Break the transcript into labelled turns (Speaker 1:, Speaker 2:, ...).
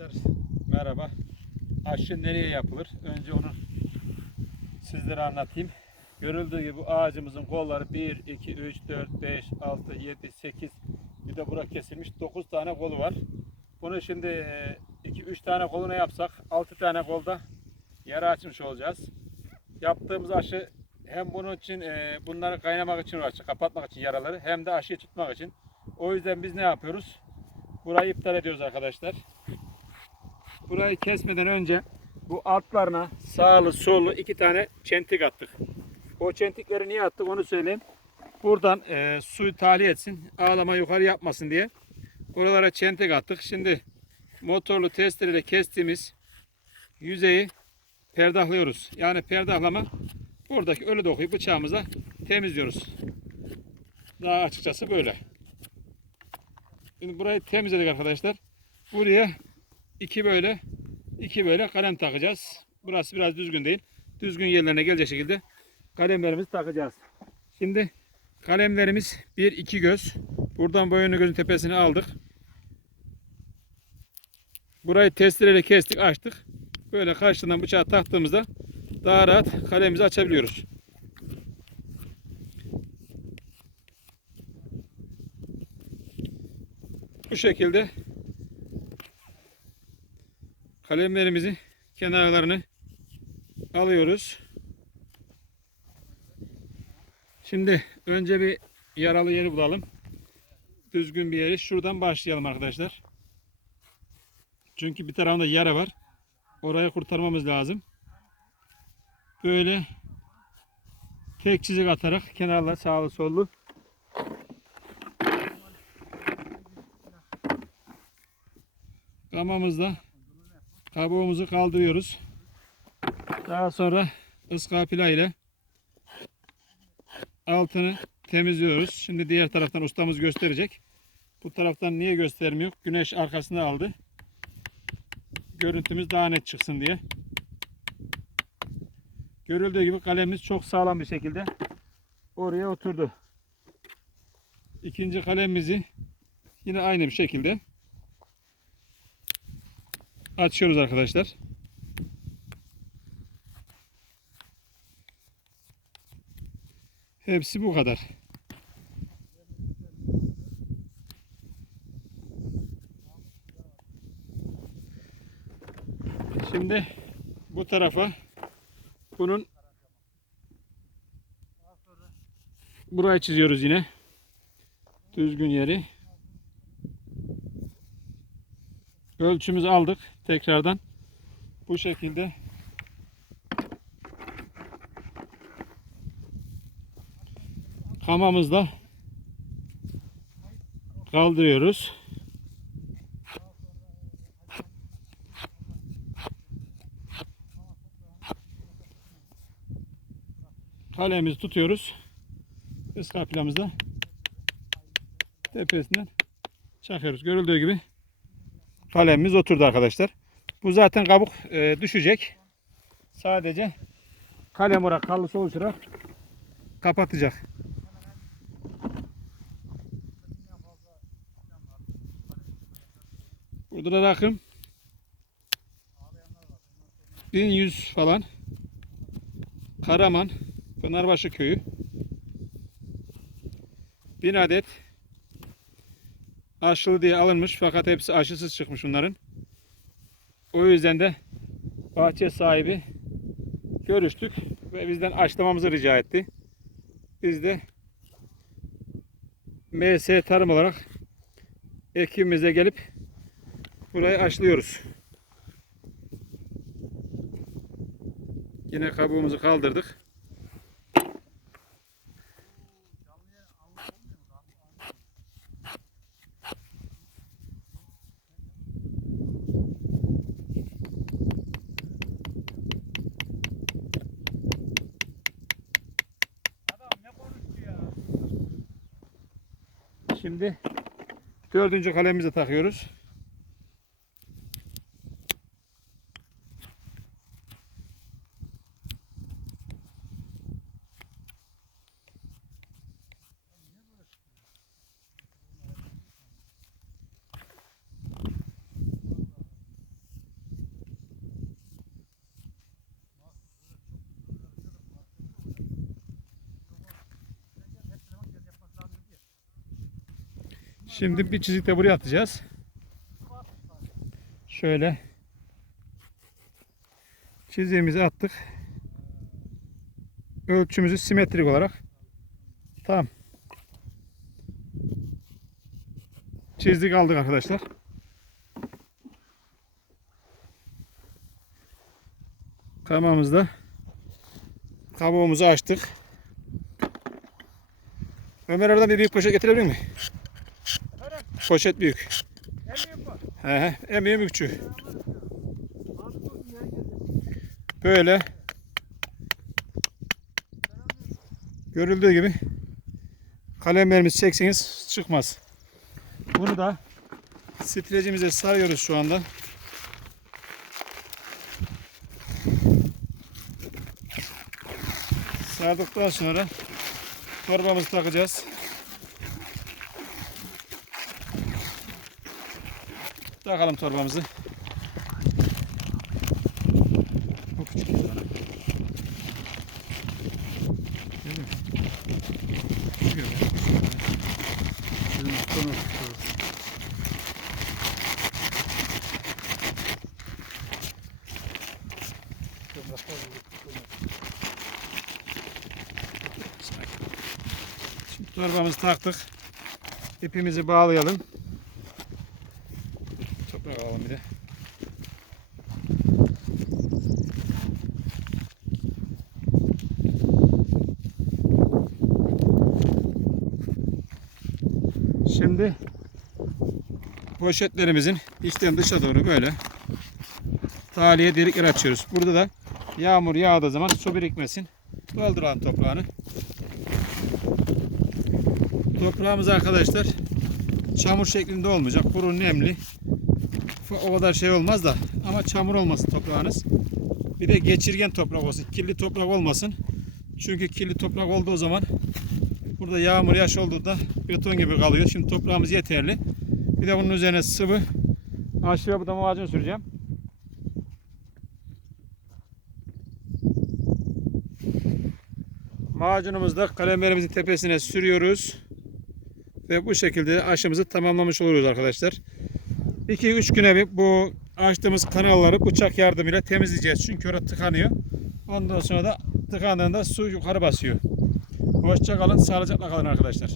Speaker 1: Arkadaşlar merhaba. Aşı nereye yapılır? Önce onu sizlere anlatayım. Görüldüğü gibi bu ağacımızın kolları 1, 2, 3, 4, 5, 6, 7, 8 bir de bura kesilmiş 9 tane kolu var. Bunu şimdi 2-3 tane koluna yapsak 6 tane kolda yara açmış olacağız. Yaptığımız aşı hem bunun için e, bunları kaynamak için uğraştık, kapatmak için yaraları hem de aşıyı tutmak için. O yüzden biz ne yapıyoruz? Burayı iptal ediyoruz arkadaşlar. Burayı kesmeden önce bu altlarına sağlı sollu iki tane çentik attık. O çentikleri niye attık onu söyleyeyim. Buradan e, suyu tahliye etsin, ağlama yukarı yapmasın diye. Buralara çentik attık. Şimdi motorlu testereyle kestiğimiz yüzeyi perdahlıyoruz. Yani perdahlama buradaki ölü dokuyu bıçağımızla temizliyoruz. Daha açıkçası böyle. Şimdi burayı temizledik arkadaşlar. Buraya iki böyle iki böyle kalem takacağız. Burası biraz düzgün değil. Düzgün yerlerine gelecek şekilde kalemlerimizi takacağız. Şimdi kalemlerimiz bir iki göz. Buradan boyunu gözün tepesine aldık. Burayı testereyle kestik açtık. Böyle karşıdan bıçağı taktığımızda daha rahat kalemimizi açabiliyoruz. Bu şekilde kalemlerimizi kenarlarını alıyoruz. Şimdi önce bir yaralı yeri bulalım. Düzgün bir yeri. Şuradan başlayalım arkadaşlar. Çünkü bir tarafında yara var. Orayı kurtarmamız lazım. Böyle tek çizik atarak kenarlar sağlı sollu Gamamızda kabuğumuzu kaldırıyoruz. Daha sonra ıskapila ile altını temizliyoruz. Şimdi diğer taraftan ustamız gösterecek. Bu taraftan niye göstermiyor? Güneş arkasında aldı. Görüntümüz daha net çıksın diye. Görüldüğü gibi kalemimiz çok sağlam bir şekilde oraya oturdu. İkinci kalemimizi yine aynı bir şekilde açıyoruz arkadaşlar. Hepsi bu kadar. Şimdi bu tarafa bunun burayı çiziyoruz yine. Düzgün yeri. Ölçümüzü aldık tekrardan. Bu şekilde kamamızla kaldırıyoruz. Kalemizi tutuyoruz. Iskapilamızla tepesinden çakıyoruz. Görüldüğü gibi kalemimiz oturdu arkadaşlar. Bu zaten kabuk e, düşecek. Sadece kalem olarak kallısı oluşarak kapatacak. Burada da rakım 1100 falan. Karaman, Pınarbaşı köyü. 1000 adet aşılı diye alınmış fakat hepsi aşısız çıkmış bunların. O yüzden de bahçe sahibi görüştük ve bizden aşılamamızı rica etti. Biz de MS tarım olarak ekibimize gelip burayı aşılıyoruz. Yine kabuğumuzu kaldırdık. Şimdi dördüncü kalemimizi takıyoruz. Şimdi bir çizik de buraya atacağız. Şöyle. Çiziğimizi attık. Ölçümüzü simetrik olarak tam çizdik aldık arkadaşlar. Kamamızda kabuğumuzu açtık. Ömer oradan bir büyük poşet getirebilir mi? Poşet büyük. He he, en büyük mükçü. Böyle görüldüğü gibi kalemlerimiz çekseniz çıkmaz. Bunu da streçimize sarıyoruz şu anda. Sardıktan sonra torbamızı takacağız. Takalım torbamızı. Bu küçük tutuyoruz. Şimdi torbamızı taktık. İpimizi bağlayalım. Toprak alalım bir de. Şimdi poşetlerimizin içten dışa doğru böyle taliye delikler açıyoruz. Burada da yağmur yağdığı zaman su birikmesin. Dolduralım toprağını. Toprağımız arkadaşlar çamur şeklinde olmayacak. Kuru nemli. O kadar şey olmaz da ama çamur olmasın toprağınız. Bir de geçirgen toprak olsun. Kirli toprak olmasın. Çünkü kirli toprak olduğu zaman burada yağmur yaş olduğunda beton gibi kalıyor. Şimdi toprağımız yeterli. Bir de bunun üzerine sıvı aşı ve budama macunu süreceğim. Macunumuzu da kalemlerimizin tepesine sürüyoruz. Ve bu şekilde aşımızı tamamlamış oluyoruz arkadaşlar. 2-3 güne bir bu açtığımız kanalları bıçak yardımıyla temizleyeceğiz. Çünkü orada tıkanıyor. Ondan sonra da tıkandığında su yukarı basıyor. Hoşça kalın, sağlıcakla kalın arkadaşlar.